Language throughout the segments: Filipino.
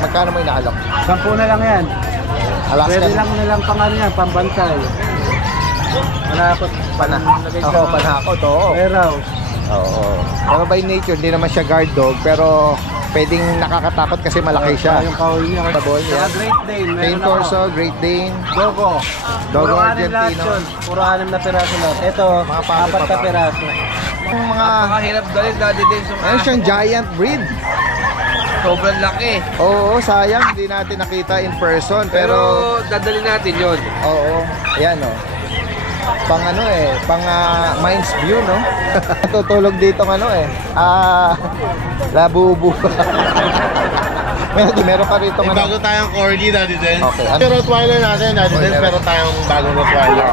Magkano mo inaalok? 10 na lang yan. Alaskan. Pwede lang nilang pang ano yan, pambantay. Panakot. Oo, panakot, oo. Pero, oo. Pero by nature, hindi naman siya guard dog, pero pwedeng nakakatakot kasi malaki siya. yung kahoy niya. Great Dane. Plain Corso, Great Dane. Dogo. Dogo Puro 6 lahat Argentino. yun. Puro 6 na piraso lahat. Ito, Mga 4 na piraso. Yung mga, Mahirap dalhin dati din sa ano siyang giant breed. sobrang laki. Oo, sayang, hindi natin nakita in person. Pero Pero, dadalhin natin yun. oo, ayan o. Pang ano eh, pang Mind's View, no? Tutulog dito ng ano eh. Labubu. meron pa rito May bago tayong corgi, Daddy Dance. Okay. Yung Rottweiler natin, Daddy Okay, Dance, meron. meron tayong bagong Rottweiler.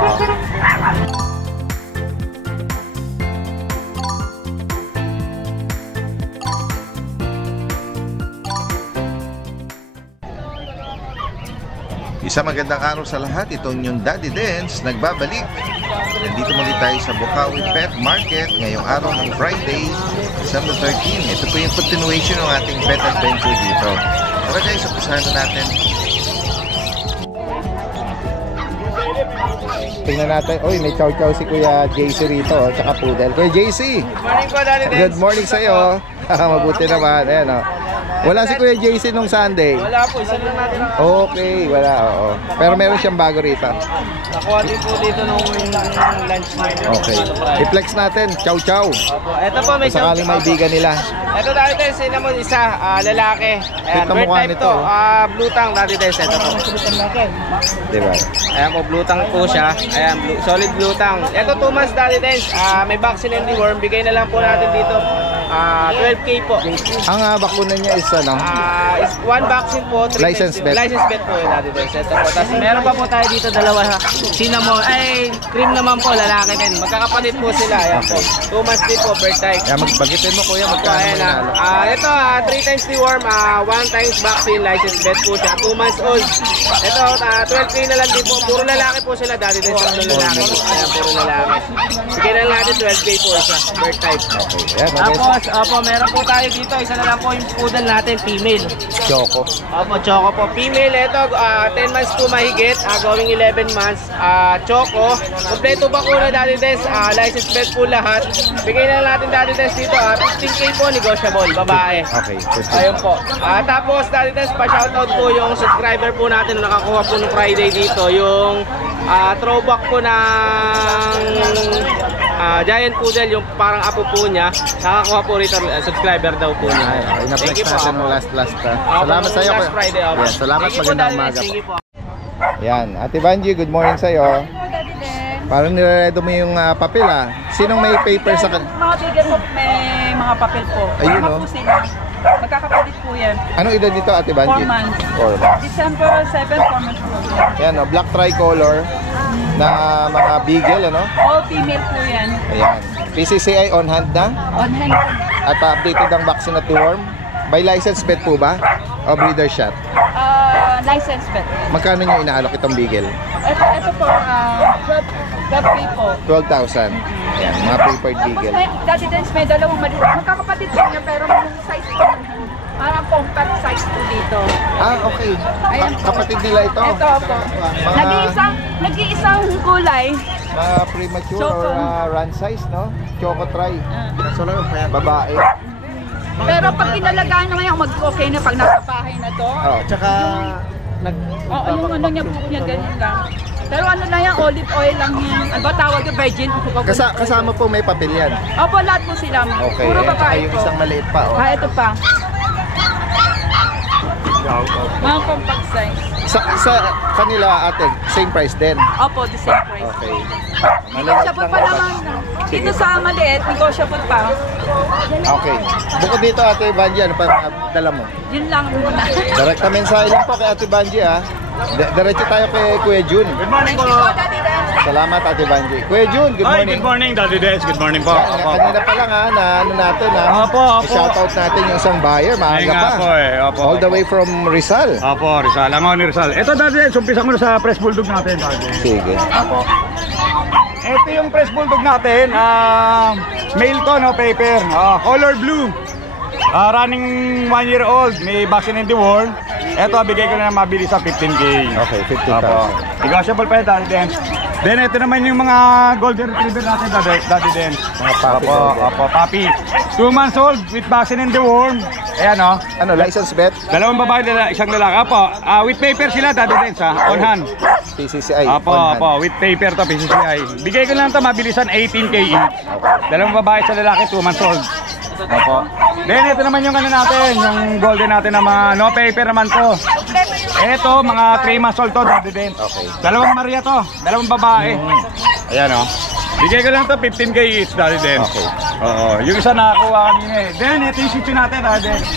Isang magandang araw sa lahat. Itong yung Daddy Dance nagbabalik. Nandito muli tayo sa Bukawi Pet Market ngayong araw ng Friday, December 13. Ito po yung continuation ng ating pet adventure dito. Tara guys, umpasahan na natin. Tingnan natin. Uy, may chow-chow si Kuya JC rito, tsaka poodle. Kuya JC! Good morning po, Daddy Dance. Good morning sa'yo. Mabuti naman. Ayan o. Wala si Kuya JC nung Sunday. Wala po, isa lang natin ang Okay, wala, oo. Pero meron siyang bago rito. nakuha din po dito nung lunch night. Okay. I-flex natin, chow chow. Opo. Ito po, may Sakaling maibigan nila. Ito Daddy Dance, cinnamon isa, lalaki. Ayan, Ito bird mukha type nito, to. oh. Blue tongue, Daddy Dance. Ito po. Diba? Ayan po, blue tongue po siya. Ayan, solid blue tongue. Ito 2 months Daddy Dance. May vaccine and deworm. Bigay na lang po natin dito. 12K po. Ang bakuna niya is ano? Is one vaccine po, 3 License bet. License bet po yun Daddy Dance. Ito po. Tapos meron pa po tayo dito dalawa. Cinnamon, ay cream naman po, lalaki din. Magkakapalit po sila. Ayan po. 2 months din po, bird type. Kaya magbagitin mo kuya, magkano mo Ayan inalo? ito 3 times deworm, 1 times vaccine, license bet po siya, 2 months old. Ito 12K na lang din po, puro lalaki po sila Daddy Dance, puro lalaki. Ayan, puro lalaki. Sige na lang natin 12K po siya, bird type. Okay. Ayan, Tapos, meron po tayo dito, isa na lang po yung poodle natin, female. Choco. Opo, Choco po. Female, ito, 10 months po mahigit, going 11 months. Choco, kompleto bakuna Daddy Dance, license bet po lahat. Bigay na lang natin Daddy Dance dito, 15K po, negotiable, babae. Okay. Ayun po. Tapos, Daddy Dance, pa-shoutout po yung subscriber po natin na nakakuha po ng Friday dito, yung throwback po ng Giant Poodle, yung parang apo po niya. Nakakuha po rito, subscriber daw po niya. Ina-flex Thank you po, natin Apo. ng last. Salamat sa iyo. Last Friday, Apo. Yes, salamat, Thank you po, magandang Daddy Dance. umaga Thank you po. Yan. Ate Vanji, good morning sa iyo. Parang nireredo mo yung papel Sinong may paper sa Mga bigyan po, may mga papel po. Ayun, Tama oh. po sila. Magkakapalit po yan. Anong edad nito Ate Vanji? 4 months. 4 months. December 7, 4 months po. Yan black tricolor na mga beagle All female po yan. Ayan. PCCI on hand na On hand po. at updated ang vaccine at deworm. By license bet po ba? O breeder shot? License bet. Magkano nyo inaalok itong beagle? Ito po, 12K po. 12,000. Ayan, mga papered Tapos beagle. may, Daddy Dance, may dalawang maliit. Magkakapatid po niya, pero yung size po, parang compact size po dito. Okay. Ayan po. Kapatid nila ito? Ito po. Nag-iisang kulay. Mga premature Choco. or run size, no? Choco try. Babae. Pero pag kinalagaan naman yung mag-okay na pag nasa bahay na to. Oh. Tsaka, Yung ano niya, buhok niya, ganyan lang. Pero ano lang yan, olive oil lang yan. Ano ba tawag yung virgin? Kasama po may papel yan. Opo, lahat po sila. Okay. Puro Tsaka babae yung po. isang maliit pa. Ito pa. Mga compact size. Sa kanila ate, same price din. Opo, the same price. Okay. Negotiable pa naman. Dito sa maliit, negotiable pa. Okay. Bukod dito Ate Banji, ano pa dala mo? Yun lang muna. Direkta mensahe lang po kay Ate Banji Diretso tayo kay Kuya Jun. good morning Thank po. you po, Daddy Dance. Salamat Ate Banji. Kuya Jun, good Hi, morning. good morning, Daddy Dance. Good morning po. Yan, kanina pa lang na ano natin Opo. shoutout natin yung isang buyer, maaga pa. Opo. All the way from Rizal. Opo, Rizal. Ang ni Rizal. Ito, Daddy Dance, umpisa mo na sa press bulldog natin, Daddy. Sige. Opo. Ito yung press bulldog natin. Male to, no, paper. Color blue. Running 1 year old, may vaccine in the world. Ito, bigay ko na mabilis sa 15K. Okay, 15,000. Opo. Negotiable pa yun, Daddy Dance. Then ito naman yung mga golden retriever natin, Daddy Dance. Mga puppy. Opo, puppy. 2 months old with vaccine in the worm. Ayan o. Ano, license bet? Dalawang babae, isang lalaki. Opo, with paper sila, Daddy Dance ha. On hand. PCCI. Opo, with paper to, PCCI. Bigay ko lang ito, mabilisan 18K each. Dalawang babae sa lalaki, 2 months old. Opo. Then ito naman yung ano natin, yung golden natin na mga no paper naman to. Ito, mga 3 months old to, Daddy Dance. Okay. Dalawang Maria to, dalawang babae. Ayan o. Bigay ko lang to 15K each, Daddy Dance. Okay. Oo, yung isa nakakuha kanina eh. Then ito yung Shih Tzu natin, Daddy Dance.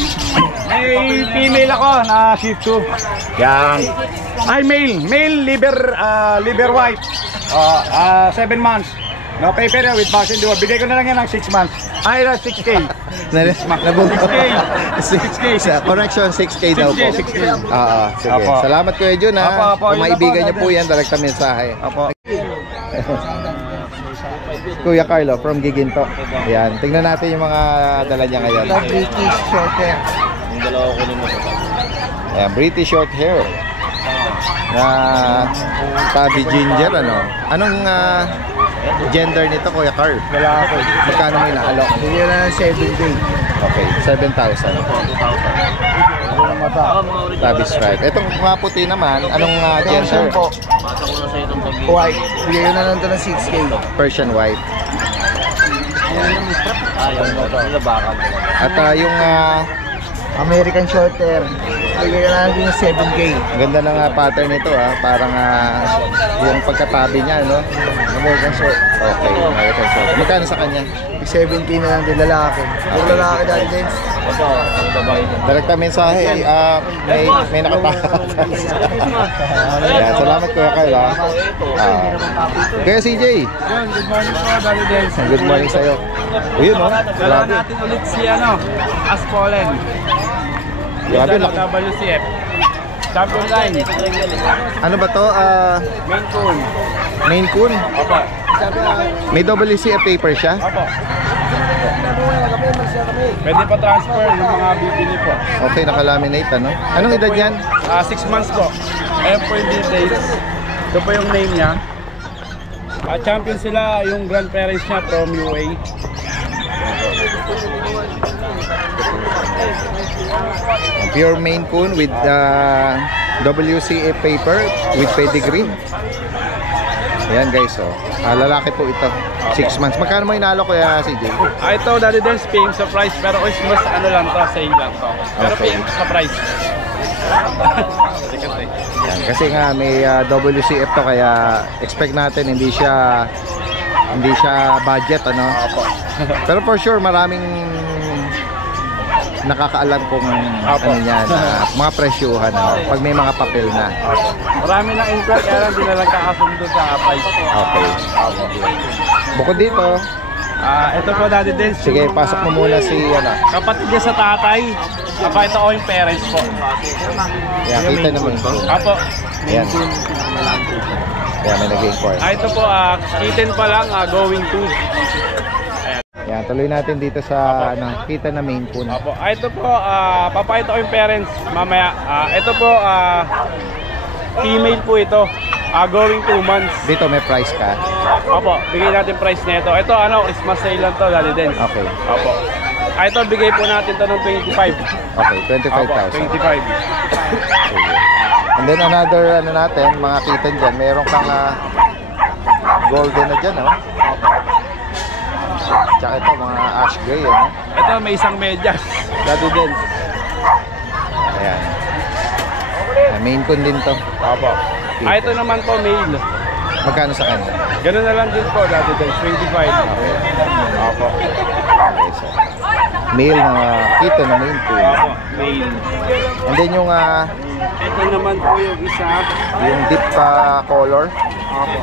May female ako na Shih Tzu. Yan. Ay, male liver white. 7 months. No paper with vaccine. Bigay ko na lang yan ng 6 months. Ay, 6K. Nabungo. 6K. Correction, 6K daw po. 6K. Oo, sige. Apo. Salamat Kuya Jun ha. Apo, Kung maibigan niyo po yan, direkta mensahe. Opo. Kuya Carlo from Giginto. Ayan, tingnan natin yung mga dala niya ngayon. British short hair. Yung dalawa ko nimo. Ayan, British short hair. Na tabby ginger, ano? Anong gender nito, Kuya Carl? Lalaki. Magkano mo inaalok? Bigyan na ng 7K. Okay, 7,000. Tabby stripe. Itong mga puti naman, anong gender? po. White. Bigyan na lang ito ng 6K. Persian white. At yung American short hair. Bigyan na lang din ng 7K. ganda ng pattern nito parang yung pagkatabi niya, no? American short. Okay, American short. Magkano sa kanya? 7K na lang din lalaki. Yung lalaki dati din. Direkta mensahe, may nakatakas. Ayan, salamat Kuya Kyle Kuya CJ. Good morning po, Daddy Dance. Good morning sa'yo. Yun, no? Dala Grabe. natin ulit si Aspolen. Grabe, Yung laki. WCF. Champion line. Ano ba to? Main Coon. Maine Coon? Opo. May WCF paper siya? Opo. Pwede pa transfer yung mga bibili po. Okay, nakalaminate, ano? Anong edad yan? 6 months po. Ayan po yung details. Ito po yung name niya. Champion sila, yung grandparents niya from UA. Pure Maine Coon with WCF paper with pedigree. Ayan guys, lalaki po ito. 6 months. Magkano mo inalo Kuya CJ? Ito, Daddy Dance, paying sa price. Pero is mas ano lang to, sale lang to. Pero Okay. paying sa price. Yan, kasi nga may WCF to kaya expect natin hindi siya budget, ano. Pero for sure maraming nakakaalam kung ano yan, mga presyuhan, pag may mga papel na. Marami na inquire, kaya lang di na lang kakasundo sa price. Okay. Bukod dito, Ito po, Daddy Dance. sige, pasok mo muna si Kapatid niya sa tatay. Ito ko yung parents po. yan, kita naman ito. Apo. Yan. Yan, may nag-inquire. Ito po, kitten pa lang, going to. Yan, tuloy natin dito sa kita na Maine Coon. Apo. Ito po, papakita ko yung parents mamaya. Ito po, female po ito. Going 2 months. Dito may price ka. Opo, bigay natin price nito. Ito Christmas sale lang to, Daddy Dance. Okay. Opo. Ito bigay po natin to ng 25. Okay, Opo, 25,000. 25. And then another natin, mga kitten dyan, meron kang golden na dyan, Tsaka ito, mga ash gray, Ito may isang medyas. Daddy Dance. Ayan. Maine Coon din to. Opo. Ito naman po male. Magkano sa kanya? Ganun na lang din po, Daddy Dance, 25. Okay. Opo. Okay, so male na kitten na Maine Coon. Opo, male. And then yung Ito naman po yung isa. yung deep color. Opo.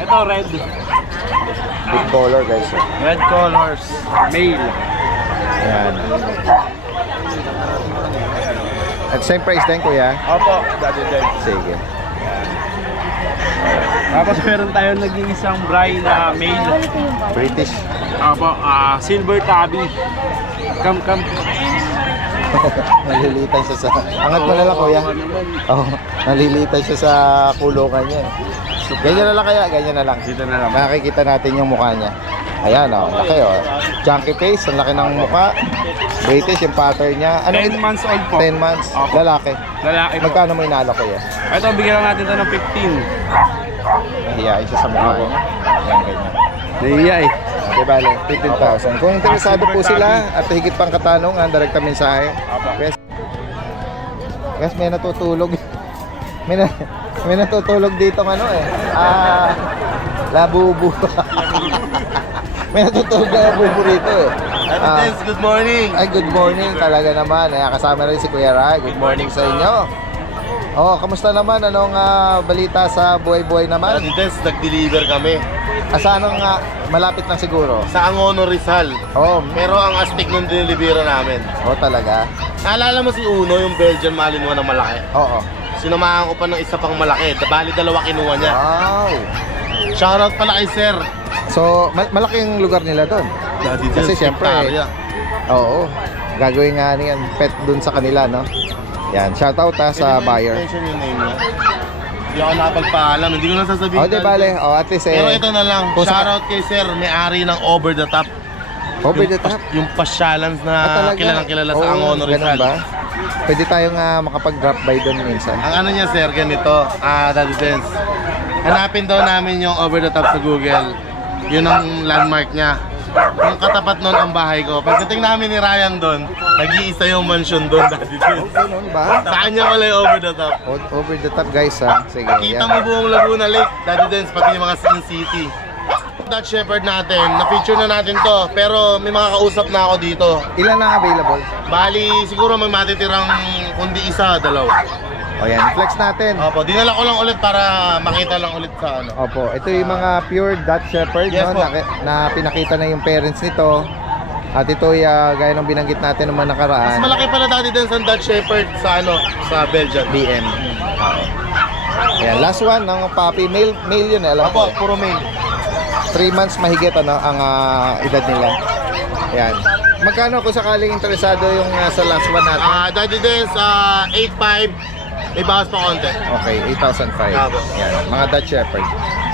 Ito red. Deep color, guys. Red colors. Male. Ayan. At same price din, kuya. Opo, Daddy Dance. Sige. Tapos meron tayong naging isang Bry na male. British. Opo, silver tabby. Come. Nalilitan siya sa... Angat mo na lang, kuya. Oh, nalilitan siya sa kulungan niya. Ganyan na lang kaya, ganyan na lang. Dito na lang. Nakikita natin yung mukha niya. Ayan, oh, laki, oh. Chunky face, ang laki ng mukha. British, yung pattern niya. 10 months old po. 10 months. Opo. Lalaki. Lalaki po. Magkano mo inalo, kuya? Ito, bigyan lang natin ito ng 15. Nahiyain siya sa mukha niya. Ayan, ganyan. Nahiya eh. Okay, bale, 15,000. Kung interesado po sila at higit pang katanungan, direkta mensahe. Guys, may natutulog. may natutulog dito ng ano eh. Labubu. May natutulog na labubu rito eh. Daddy good morning. Ay, good morning talaga naman. Ay, kasama rin si Kuya Ray. Good morning sa inyo. Oh, kamusta naman? Anong balita sa buhay-buhay naman? Daddy Dance, nag-deliver kami. Sa anong malapit lang siguro? Sa Angono, Rizal. Oh, Pero ang astig nung dinilibira namin. oh talaga. Naalala mo si Uno, yung Belgian Malinois na malaki? Oo. Sinamahan ko pa ng isa pang malaki. Bali, dalawa kinuha niya. Wow. Shoutout pala kay Sir. So, malaking lugar nila doon. Daddy Kasi Dance, syempre, hektarya. Oo. Gagawin nga niyan pet doon sa kanila, no? Yan, shoutout sa Pwede ba buyer. i-mention yung name niya? Hindi ako nakapagpaalam. Hindi ko na sasabihin. Oh, di bale. Oh, at least Pero ito na lang. kung sa- Shoutout kay Sir, may-ari ng Over the Top. Over the top. Yung pasyalans na Talaga. kilalang-kilala sa Oo, Angono, ganun Rizal. ba? Pwede tayong makapag-drop by doon minsan. Ang ano niya, Sir, ganito. Daddy Dance. Hanapin daw namin yung Over the Top sa Google. Yun ang landmark niya. Yung katapat nun ang bahay ko. Pagdating namin ni Ryan doon, nag-iisa yung mansion doon, Daddy Dance. Ganun ba? Sa kanya pala yung Over the Top. Over the top, guys, ha? Sige, Kita yan. mo buong Laguna Lake, Daddy Dance, pati yung mga Sin City. Dutch Shepherd natin, na-feature na natin to, pero may mga kausap na ako dito. Ilan na available? Bali, siguro may matitirang kundi isa, dalaw. O yan, flex natin. Opo, dinala ko lang ulit para makita lang ulit sa ano. Opo, ito yung mga pure Dutch Shepherd, Yes, no? po. Na pinakita na yung parents nito. At ito gaya ng binanggit natin naman Mas nakaraan. malaki pala dati din sa Dutch Shepherd sa ano, sa Belgian. BM. Ayan, last one ng puppy. Male yun, alam ko. Opo, puro male. 3 months mahigit ang edad nila. Ayan. Magkano kung sakaling interesado yung sa last one natin? Daddy Dance, 8.5. May bawas pa konti. Okay, 8,005. Tama. Ayan, mga Dutch Shepherd.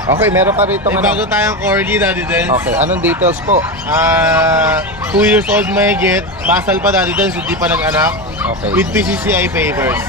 Okay, meron ka rito May bago tayong Corgi, Daddy Dance. Okay, anong details po? 2 years old mahigit. Basal pa, Daddy Dance, hindi pa nag-anak. Okay. With PCCI papers.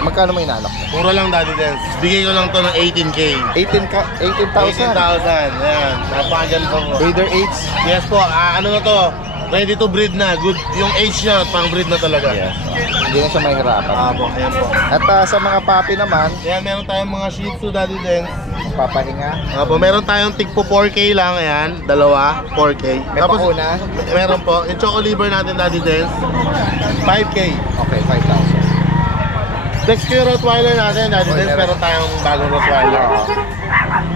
Magkano may inalok? Mura lang, Daddy Dance. Bigay ko lang to ng 18K. 18,000. 18,000. Ayan, napakaganda po. Breeder age? Yes po, ano na to? Ready to breed na. Good. Yung age niya, pang breed na talaga. Yes. Hindi na siya mahirapan. Po, ayan po. At sa mga puppy naman, Ayan, meron tayong mga Shih Tzu, Daddy Dance. papahinga. Po, meron tayong tigpo 4K lang, ayan. Dalawa, 4K. May pakuna? Meron po. Yung Choco Liver natin, Daddy Dance. 5K. Okay, 5,000. Next ko yung Rottweiler natin, Daddy Oh, Dance. meron. Meron tayong bagong Rottweiler.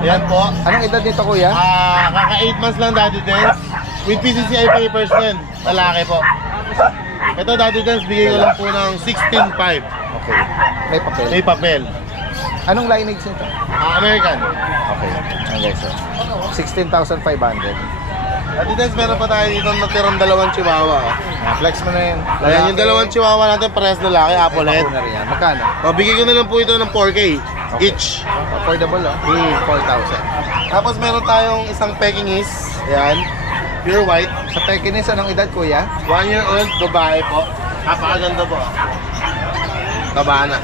Ayan po. Anong edad nito, kuya? Kaka 8 months lang, Daddy Dance. With PCCI papers din. Lalaki po. Ito, Daddy Dance, bigay ko lang po ng 16.5. Okay. May papel. May papel. Anong lineage nito? American. Okay. Ang guys, 16,500. Daddy Dance, meron pa tayo dito natirang dalawang chihuahua. Flex mo na yun. Ayan, yung dalawang chihuahua natin, parehas lalaki, apple head. na rin yan. Magkano? O, bigay ko na lang po ito ng 4K each. Affordable, oh. 4,000. Tapos meron tayong isang Pekingese. Ayan. Pure white. Sa Pekingese, anong edad, kuya? 1 year old, babae po. Napakaganda po. Kabana.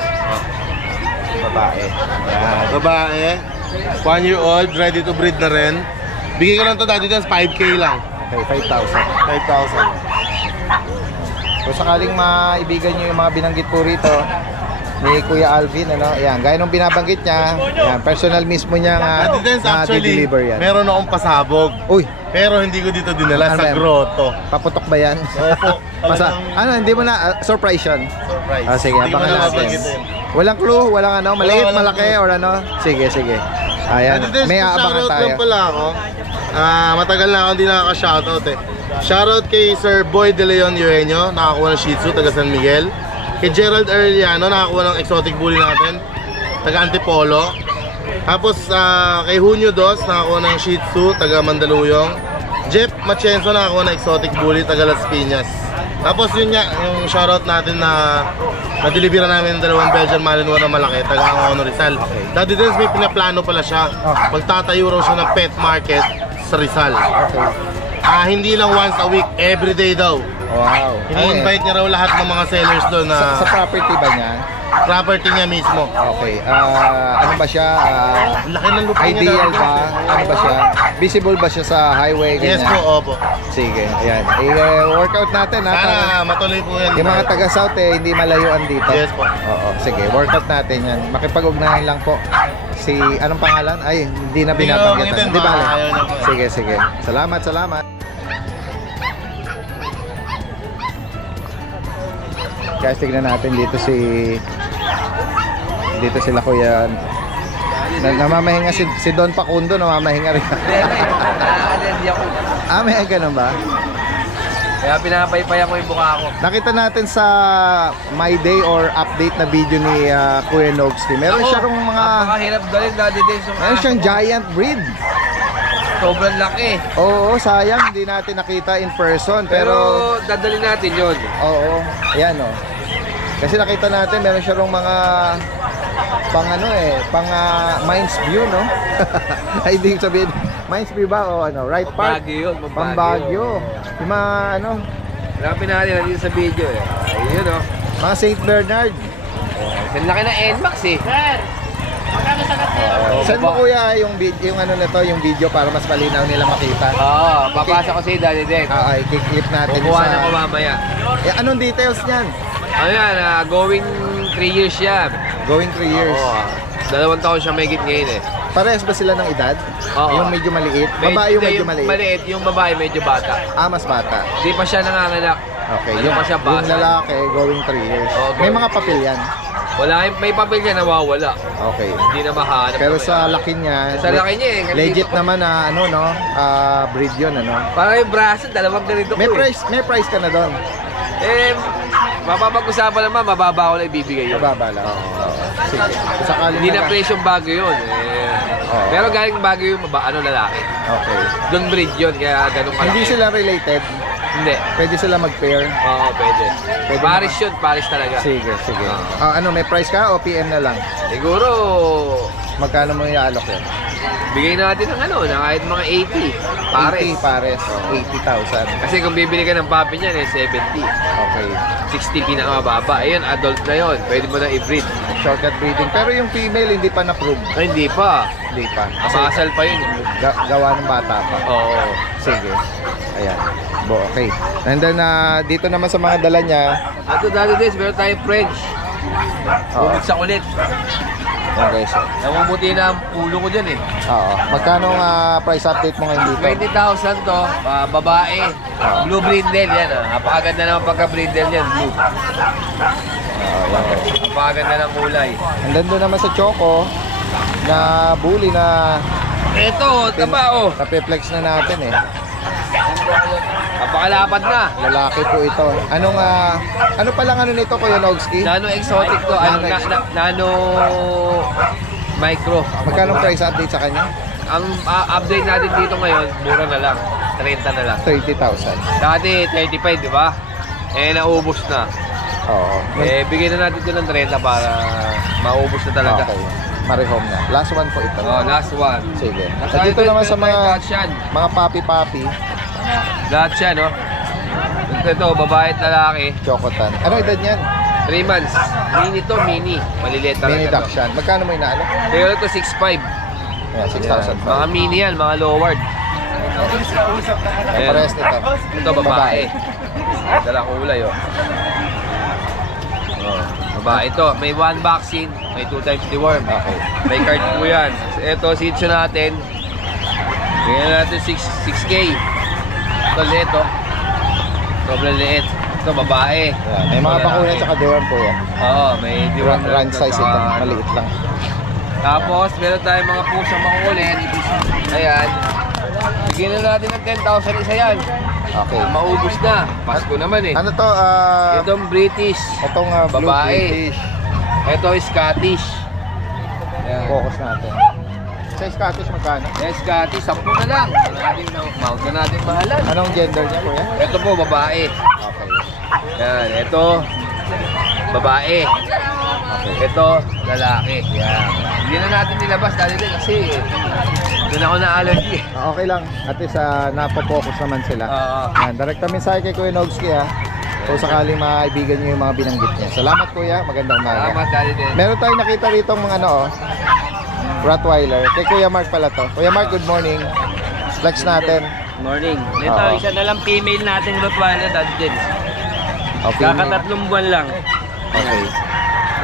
Babae. Yan. Babae. 1 year old, ready to breed na rin. Bigay ko lang to, Daddy Dance, 5K lang. Okay, 5,000. 5,000. Kung sakaling maibigan nyo yung mga binanggit po rito ni Kuya Alvin, ano? Ayan, gaya nung binabanggit niya, ayan, personal mismo niya Daddy Dance, actually, deliver yan. meron akong pasabog. Uy, Pero hindi ko dito dinala Ano sa yan? grotto. paputok ba yan? Opo. Hindi mo na, surprise yun. Surprise. Sige, Hindi ko abangan na natin. mabanggitin. Walang clue, walang ano, maliit, walang malaki, clue. or ano? Sige, sige. Ayan, Daddy Dance, may aabangan shoutout tayo. lang pala ako. Matagal na ako hindi nakaka-shoutout eh. Shoutout kay Sir Boy De Leon Eugenio, nakakuha ng Shih Tzu, taga San Miguel. Kay Gerald Arellano, nakakuha ng exotic bully natin, taga Antipolo. Tapos kay Junio Dos, nakakuha ng Shih Tzu, taga Mandaluyong. Jeff Machenzo na ako na exotic bully taga Las Piñas. Tapos yun nga, yung shoutout natin na na-delivera namin ng dalawang Belgian Malinois na malaki, taga Angono Rizal. Daddy Dens, may pinaplano pala siya. Magtatayo raw siya ng pet market sa Rizal. Hindi lang once a week, everyday daw. Wow. I-invite niya raw lahat ng mga sellers doon na Sa property ba niya? property niya mismo. Okay. Ano ba siya? Laki ng lupa niya. Ideal ba? Ano ba siya? Visible ba siya sa highway? Yes ganyan? po, opo. Sige, ayan. I-workout natin ha. Sana matuloy po yan. Yung mga taga-south hindi malayuan dito. Yes po. Oo, sige. Workout natin yan. Makipag-ugnayan lang po. Si, anong pangalan? Ay, hindi na Hindi binabanggit. na, Di ba? ayaw niya po. Sige, sige. Salamat, salamat. Guys, tignan natin dito sila Kuya. Namamahinga si Don Pacundo, namamahinga rin. May ganun ba? Kaya pinapaypayan ko yung buka ko. Nakita natin sa My Day or update na video ni Kuya Nogsky. Meron siya rong mga... Napakahirap dalhin, Daddy Dens. Meron siyang giant breed. Sobrang laki. Oo, sayang hindi natin nakita in person. Pero Pero dadalhin natin yun. oo, ayan o. Kasi nakita natin meron siya rong mga pang Mines View, no? Ay, hindi sabihin, Mines View ba o ano? Right Park? Baguio yun. Pambagyo. Yung mga Hanapin natin dito sa video eh. Ayun o. mga St. Bernard. Ang laki ng NMAX eh. Saan mo kuya yung yung video para mas malinaw nila makita? Oo, papasa ko si Daddy Dens. Ay, kiklip natin Kukuha na ko mamaya. Anong details niyan? Ano yan, going 3 years yan. Going 3 years. Oo. 2 taon siya may ngayon eh. Parehas ba sila ng edad? Oo. Yung medyo maliit? Babae yung Hindi, medyo maliit? Maliit, yung babae medyo bata. Mas bata. Hindi pa siya nanganganak. Okay, Ano pa siya yung basa? lalaki going 3 years. Oo, May going mga papel yan. Wala, may papel niya nawawala. Okay. Hindi na mahanap. Pero na sa may- laki niya, Sa laki niya eh. legit naman na breed yun, ano? Parang yung braso, dalawang ganito May ko eh. price ka na doon. Mapapag-usapan naman, mababa ko na ibibigay yun. Mababa lang. Sige. Sakali Hindi na presyong Baguio yun. Oo. Pero galing Baguio yung lalaki. Okay. Doon breed yun, kaya ganun kalaki. Hindi sila related. Hindi. Pwede sila mag-pair. Oo, pwede. Pwede Paris yun, Paris talaga. Sige. May price ka o PM na lang? Siguro, Magkano mo i-alok yan? bigay natin ng na kahit mga 80. Pares. 80 pares. 80,000. Kasi kung bibili ka ng papi niyan, 70. Okay. 60 pinakamababa. Ayun, adult na yon. Pwede mo na i-breed. Shortcut breeding. Pero yung female hindi pa na-prove. Ay, hindi pa. Hindi pa. Masal pa yun. Gawa ng bata pa. Oo. Sige. Ayan. Okay. And then, dito naman sa mga dala niya. Ato dati des, meron tayong French. Oo. Bumit sa kulit. Okay, so. Namumuti na ang ulo ko dyan eh. Oo. Magkano price update mo ngayon dito? 20,000 to, babae. Oo. Blue brindle yan Napakaganda naman pagka-brindle yan, blue. Napakaganda ng kulay. And then doon naman sa Choco, na bully na Ito, taba napiplex na natin eh. Napakalapad na. Lalaki po ito. Ano palang nito Kuya Nogsky? Nano exotic to, nano micro. Magkano price update sa kanya? Ang update natin dito ngayon, mura na lang. 30 na lang. 30,000. Dati 35, di ba? Naubos na. Oo. Bigyan na natin ito ng 30 para maubos na talaga. Okay. Marihome na. Last one po ito. Last one. Sige. At dito naman sa mga Dachshund. papi-papi, Dachshund, no? Ito, babae at lalaki. Chocotan. Ano edad niyan? 3 months. Mini to, mini. Maliliit talaga Mini to. Dachshund. Magkano mo inaalok? Pero ito 6'5". Yeah, 6,000. Mga mini yan, mga lowered. Ayan. Pares nito. Ito, babae. Dalang kulay, Babae ito. May 1 vaccine, may 2 times deworm. Okay. May card po yan. Ito, sitio natin. Bigyan natin 6K. Ito, liit, Sobrang liit. Ito, babae. Yeah. May mga Ito, bakuna lalaki. sa deworm po yan. Oo, may deworm na Run size ito. Maliit lang. Tapos, meron tayong mga pusang makukulit. Ayan. Bigyan na natin ng 10,000 isa yan. Okay. Maubos na. Pasko naman eh. Ano to? Itong British. Itong blue babae. British. Ito Scottish. Ayan. Focus natin. Sa Scottish magkano? Scotty, 10 na lang. Huwag na natin mahalan. Anong gender niya, kuya? Ito po, babae. Okay. Yan, ito, babae. Ito, lalaki. Yan. Hindi na natin nilabas dali din kasi doon ako na-allergy. Okay lang. At least napopokus naman sila. Oo. Yan, direkta mensahe kay Kuya Nogski ha. Kung sakaling makaibigan niyo yung mga binanggit niya. Salamat kuya, magandang umaga. Salamat dali din. Meron tayong nakita rito mga Rottweiler. Kay Kuya Mark pala to. Kuya Mark, good morning. Flex natin. Morning. Ito, Oo. isa na lang female nating Rottweiler dati din. Okay. Kaka-3 buwan lang. Okay.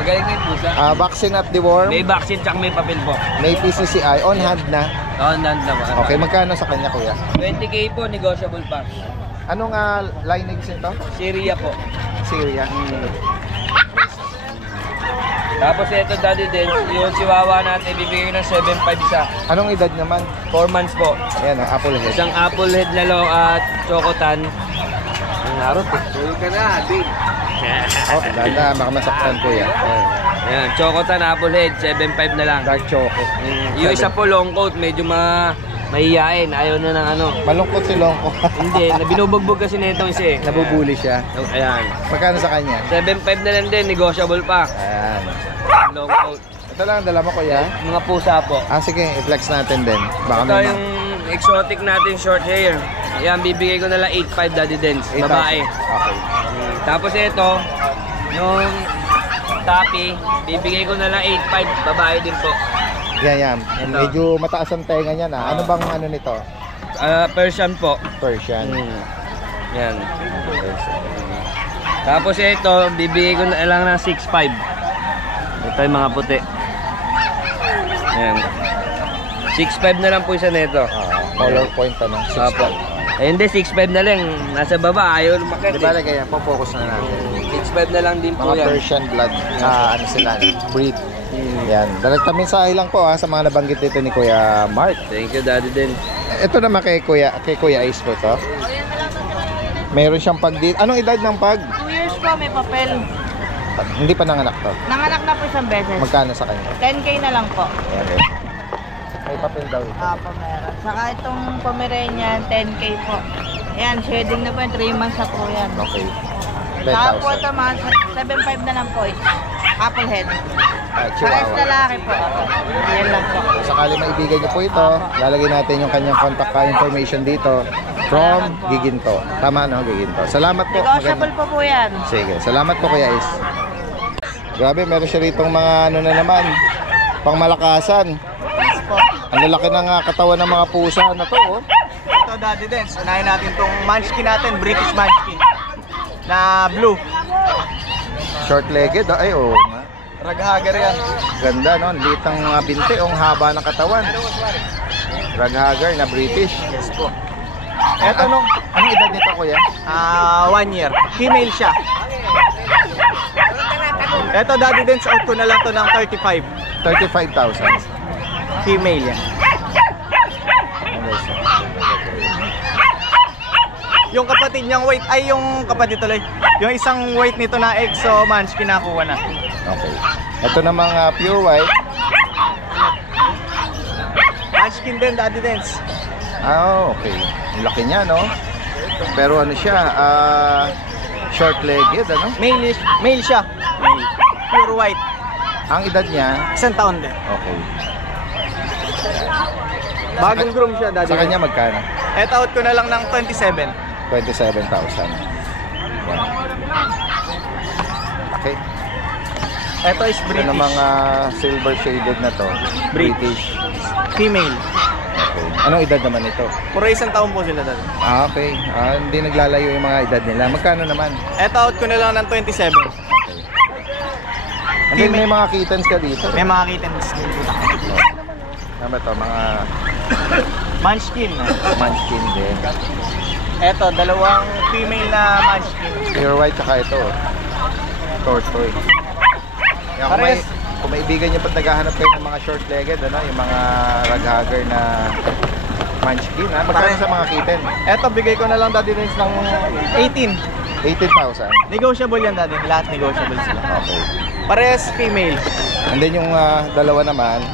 Magaling na yung pusa. Vaccine at deworm. May vaccine tsaka may papel po. May PCCI. On hand na. Tandaan na. Okay, magkano sa kanya kuya? 20k po, negotiable pa. Anong lineage nito? Syria po. Syria. Tapos ito daddy din, yung chihuahua natin, bibigay ng 7.5 sa Anong edad naman? 4 months po. Ayan, apple head. Isang apple head na lo at chocotan. Ang narot eh. Tulog ka na, big. Oh, dada, baka masaktan kuya. Ayan, chocotan, apple head, 7.5 na lang. Dark choco. Yung isa po long coat, medyo mahihiyain. Ayaw na ng ano. Malungkot si Longko. Hindi, binubugbog kasi nito isa eh. Nabubuli siya. Ayan. Magkano sa kanya? 7.5 na lang din, negotiable pa. Ayan. Long coat. Ito lang, dala mo kuya. Mga pusa po. Sige, i-flex natin din. Baka Ito may yung exotic natin short hair. Yan, bibigay ko na lang 8.5 daddy dens. 8,000. Babae. Okay. Tapos ito, yung tapi, bibigay ko na lang 8.5. Babae din po. Yan. Ito. Medyo mataas ang tenga niya na. Ano bang ano nito? Persian po. Persian. Yan. Tapos ito, bibigay ko na lang ng 6.5. Ito yung mga puti. Yan. 6.5 na lang po isa nito. Color point ano? Apo. Eh hindi, 6.5 na lang. Nasa baba, ayaw lumakit. Di ba lagay yan? Po-focus na natin. 6.5 na lang din po Mga yan. Persian blood. Ano sila? Breed. Yan. Direkta mensahe lang po sa mga nabanggit dito ni Kuya Mark. Thank you, daddy din. Ito naman kay Kuya Ace ko to. Meron siyang pag Anong edad ng pag? 2 years po, may papel. Hindi pa nanganak to. Nanganak na po isang beses. Magkano sa kanya? 10k na lang po. Okay. May papel daw ito. Apo, meron. Saka itong Pomeranian, 10k po. Ayan, shading na po yan. 3 months na po yan. Okay. Saka po 10,000. ito mga 7.5 na lang po. Apple head. Pares Chihuahua. lalaki po. Ayan lang po. Kung sakali maibigan niyo po ito, lalagay natin yung kanyang contact information dito from Giginto. Tama no, Giginto. Salamat po. Negotiable po po yan. Sige, salamat po Kuya Ace. Grabe, meron siya ritong mga ano na naman, pangmalakasan. Yes po. Ang lalaki ng katawan ng mga pusa na to, oh. Ito daddy dens, unahin natin tong munchkin natin, British munchkin na blue. Short-legged, ay oo nga. Raghagar yan. Ganda no, liit ang binti, ang haba ng katawan. Raghagar na British. Yes po. Eto anong edad nito kuya? 1 year. Female siya. Ito daddy dens, out ko na lang to ng 35. 35,000. Female yan. Yung kapatid niyang white, ay yung kapatid tuloy. Yung isang white nito na exo munchkin nakuha na. Okay. Ito namang pure white. Munchkin din daddy dens. Okay. Ang laki niya, no? Pero ano siya, short-legged, ano? Male siya. Male. Pure white. Ang edad niya, 1 taon din. okay. Bagong groom siya daddy. Sa kanya magkano? Eto out ko na lang ng 27. 27,000. Okay. Ito is Ito British. namang silver shaded na to. British. Female. Okay. Anong edad naman ito? Puro 1 taon po sila daddy. Okay. Hindi naglalayo yung mga edad nila. Magkano naman? Eto out ko na lang ng 27. And then may mga kittens ka dito. May mga kittens din po tayo. Ano ba to? Mga Munchkin. munchkin din. Eto, dalawang female na munchkin. Pure white tsaka ito. Tortoise. Kaya Pares. kung may ibigan nyo pa naghahanap kayo ng mga short-legged, ano, yung mga raghagar na munchkin, ha? Magkano Pares. sa mga kitten? Eto, bigay ko na lang daddy dens ng 18. 18,000. Negotiable yan daddy. Lahat negotiable sila. Okay. Pares female. And then yung dalawa naman,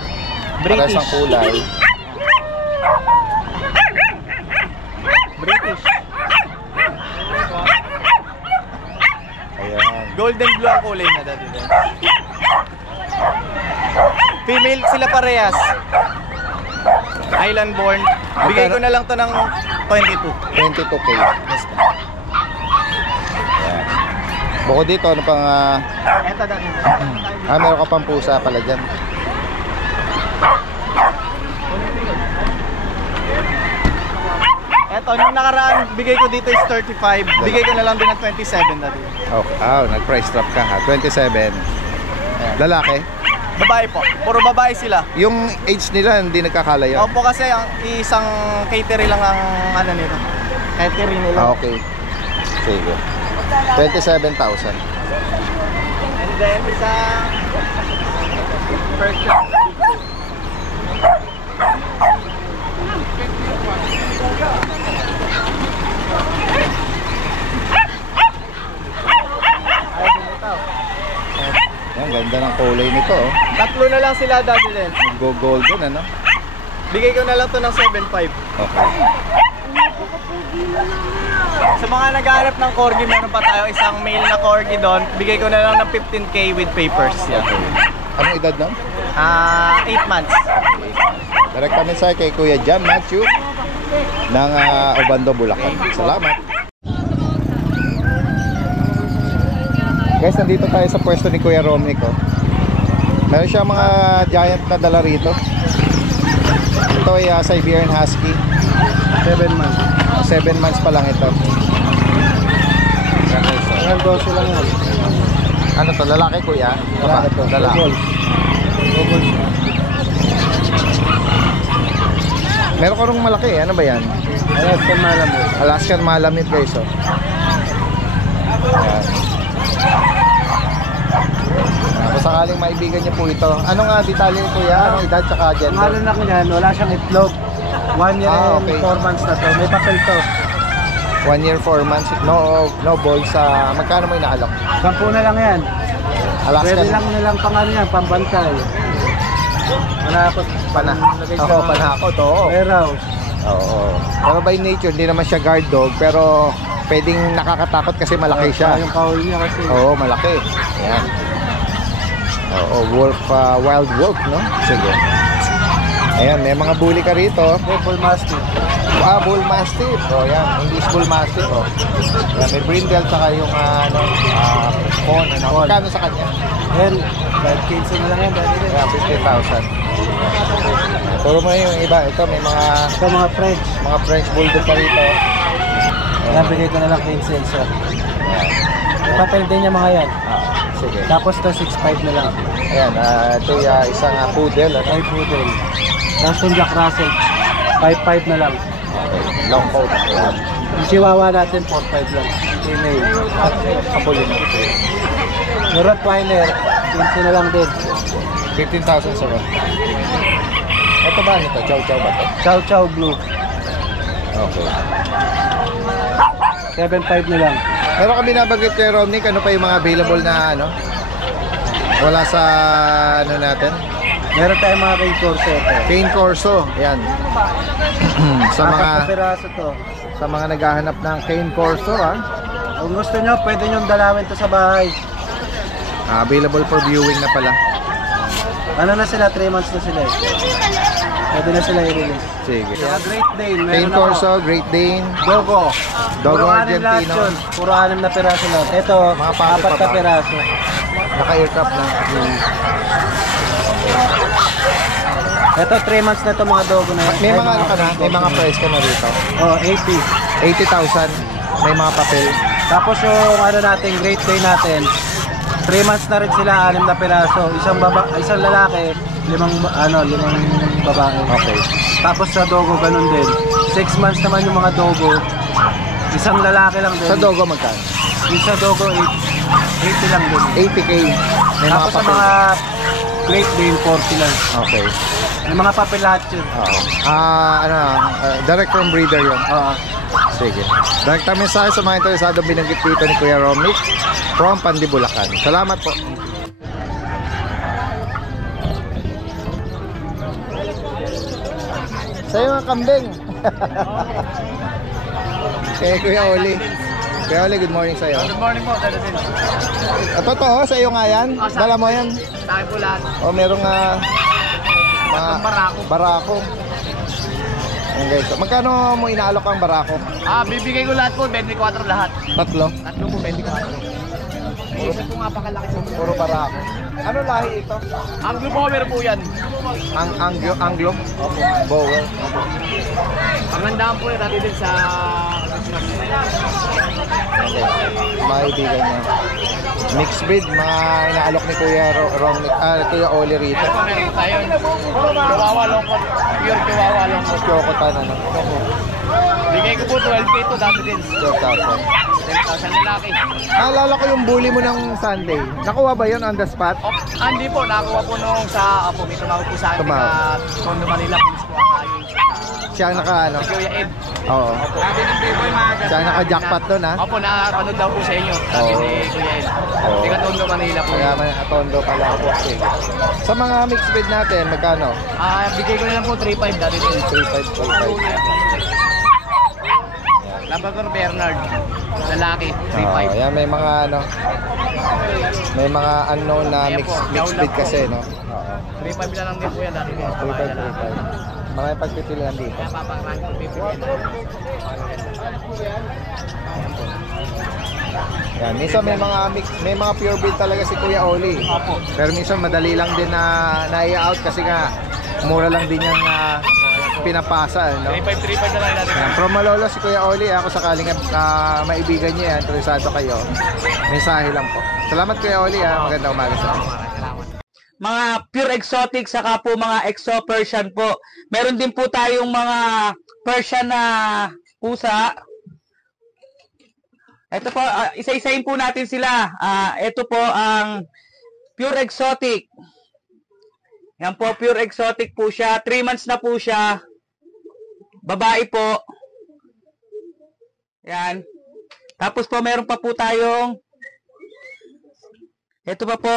Parehas ang kulay. British. Ayan. Golden blue ang kulay na Daddy Dance. Female sila parehas. Island born. Bigay ko na lang to ng 22. 22K. Ayan. Bukod dito, ano pang... Eto Daddy Dance. meron ka pang pusa pala dyan. Eto, nung nakaraan, bigay ko dito is 35. Bigay ko na lang din ng 27 Daddy. Okay. Nag-price drop ka ha. 27. Lalaki? Babae po. Puro babae sila. Yung age nila hindi nagkakalayo. Opo kasi ang isang caterer lang ang ano nito. Caterer nila. Okay. Sige. 27,000. And then isang Persian. Ang ganda ng kulay nito. Tatlo na lang sila Daddy Len. Go-golden ano? Bigay ko na lang to ng 7.5. Okay. Sa mga naghahanap ng corgi, meron pa tayo isang male na corgi doon. Bigay ko na lang ng 15K with papers. Yeah. Anong edad nun? 8 months. Direct kami sa kay Kuya John Matthew ng Obando, Bulacan. Salamat. Guys, nandito tayo sa pwesto ni Kuya Romnick. Meron siya mga giant na dala rito. Ito ay Siberian Husky. 7 months. 7 months pa lang ito. Ilang doso lang yun. Ano to? Lalaki Kuya? Lalaki to. Lalaki. Meron ka rong malaki. Ano ba yan? Alaskan Malamute. Alaskan Malamute guys. Ayan. Kung sakaling maibigan niyo po ito. Anong detalye Kuya? Anong edad tsaka gender? Ang ano lang yan, wala siyang itlog. 1 year okay. and 4 months na to. May papel to. 1 year, 4 months. No balls. Magkano mo inaalok? 10 na lang yan. Alaskan. Pwede lang nilang pang ano yan, pambantay. Manakot. Panakot. Oo. Warehouse. Oo. Pero by nature, hindi naman siya guard dog. Pero pwedeng nakakatakot kasi malaki siya. Yung kahul niya kasi. Oo, malaki. Ayan. Oo, wolf, wild wolf, no? Sige. Ayan, may mga bully ka rito. Bull Mastiff. Bull Mastiff. O, yan. English Bull Mastiff, o. Ayan, may brindle, saka yung, phone, ano. Magkano sa kanya? Well, 15 na lang yan. Ayan, 50,000. Turo mo yung iba. Ito, may mga... Ito mga French. Mga French Bulldog pa rito. Ayan, bigay ko na lang 15 sir. Papel din niya mga yan. Sige. Tapos to 6.5 na lang. Ayan, ito yung isang poodle. Ay, poodle. Tapos Jack Russell. 5.5 na lang. Okay. Long coat. Ayan. Yung Chihuahua natin, 4.5 lang. Female. Kapulin. Yung Rottweiler, 15 na lang din. 15,000 sir. Ito ba nito? Chow Chow ba ito? Chow Chow Blue. Okay. 7.5 na lang. Meron kami nabanggit kay Romnick, ano pa yung mga available na ano? Wala sa ano natin? Meron tayong mga Cane Corso ito. Cane Corso, yan. Sa mga piraso to. sa mga naghahanap ng Cane Corso, Kung gusto nyo, pwede nyo dalawin to sa bahay. available for viewing na pala. Ano na sila? 3 months na sila eh. Pwede na sila i-release. Sige. Mga Great Dane, Cane meron ako. Corso, Great Dane, Dogo. Dogo Puro 6 lahat Argentino. yun. Puro 6 na piraso lang. Ito, Mga papi 4 pa na ba? piraso. Naka-aircraft na. Ito, 3 months na to mga dogo na yan. May mga ano ka na? May mga price ka na rito. Oh, 80. 80,000. May mga papel. Tapos yung ano natin, Great Dane natin, 3 months na rin sila, 6 na piraso. Isang lalaki, 5 babae. Okay. Tapos sa dogo, ganun din. 6 months naman yung mga dogo. Isang lalaki lang din. Sa Dogo magkano? Yung sa dogo, 80 lang din. 80K. May mga Tapos sa papel. mga Great Dane, 40 lang. Okay. May mga papel lahat yun. Oo. Direct from breeder yun. Oo. Sige. Direct mensahe sa mga interesado binanggit dito ni Kuya Romnick from Pandi, Bulacan. Salamat po. Sa'yo ang kambing. Kay Kuya Oli. Kuya Oli, good morning sa'yo. Good morning po, Daddy Dens. Totoo, sa'yo nga yan? Dala mo yan? Sa akin po lahat. O merong mga barako. Ayan guys, so, magkano mo inaalok ang barako? Bibigay ko lahat po, 24 lahat. Tatlo? Tatlo po, 24. Isa po nga pakalaki sa Puro barako. Ano lahi ito? Anglo Power po yan. Anglo? Opo. Bower? Opo. Pangandaan po yan natin din sa Maibigan niya. Mixed breed, mga inaalok ni Kuya Kuya Oli rito. meron tayo. Chihuahua Longkot. Pure Chihuahua Longkot. Kyokotan, ano? Bigay ko po 12K to dati din. 12,000. 10,000 lalaki. Naalala ko yung bully mo ng Sunday. Nakuha ba yun on the spot? Hindi po, nakakuha po nung sa may tumawag po sa akin Tumawag. na Tondo Manila Police po tayo. Siya ang naka ano? Kuya Ed. Oo. Sabi ng Playboy mga Siya ang naka-jackpot doon, ha? Opo, nakapanood daw po sa inyo. Sabi Oo. ni Kuya Ed. Oo. Tiga Tondo Manila po. Kaya may atondo pala ako. Okay. Sa mga mixed breed natin, magkano? Bigay ko na lang po 3.5 dati din. 3,500. Labrador Bernard. Lalaki, 3.5. Yan may mga ano. May mga unknown na Ayan po, mixed breed Yaula po. kasi, no? Oo. 3.5 na lang din po yan dati din. 3,500. Marami pagpipilian dito. Kaya papangalan ko pipilian. Yan, minsan may mga pure breed talaga si Kuya Oli. Pero minsan madali lang din na na-out kasi nga mura lang din yung pinapasa, no? 3.5 na lang natin. Yan, from Malolo si Kuya Oli, ako sakaling maibigan niyo yan, interesado kayo. Mensahe lang po. Salamat Kuya Oli, magandang umaga sa inyo. Mga pure exotic saka po mga exo Persian po. Meron din po tayong mga Persian na pusa. Ito po, isa-isahin po natin sila. Ito po ang pure exotic. Yan po, pure exotic po siya. 3 months na po siya. Babae po. Yan. Tapos po, meron pa po tayong ito pa po.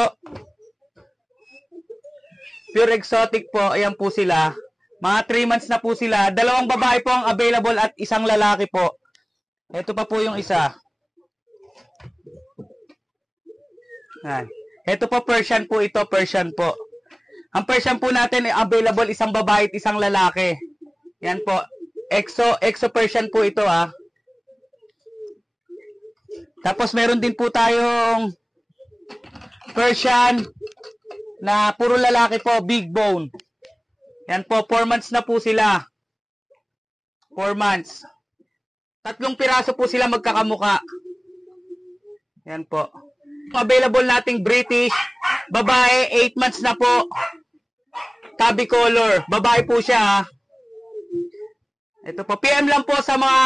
Pure exotic po. Ayan po sila. Mga 3 months na po sila. 2 babae po ang available at 1 lalaki po. Ito pa po yung isa. Yan. Ito po Persian po ito. Persian po. Ang Persian po natin ay available 1 babae at 1 lalaki. Yan po. Exo Persian po ito Tapos meron din po tayong Persian na puro lalaki po, big bone. Yan po, 4 months na po sila. 4 months. 3 piraso po sila magkakamuka. Yan po. Available nating British. Babae, 8 months na po. Tabby color. Babae po siya Ito po. PM lang po sa mga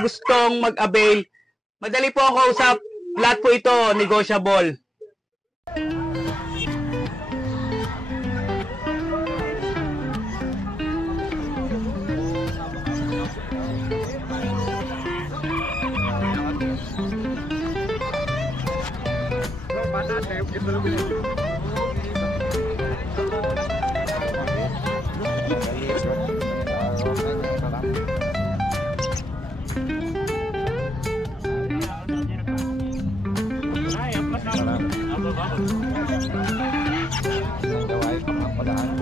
gustong mag-avail. Madali po ang kausap. Lahat po ito negotiable. Gawain pang hapulaan.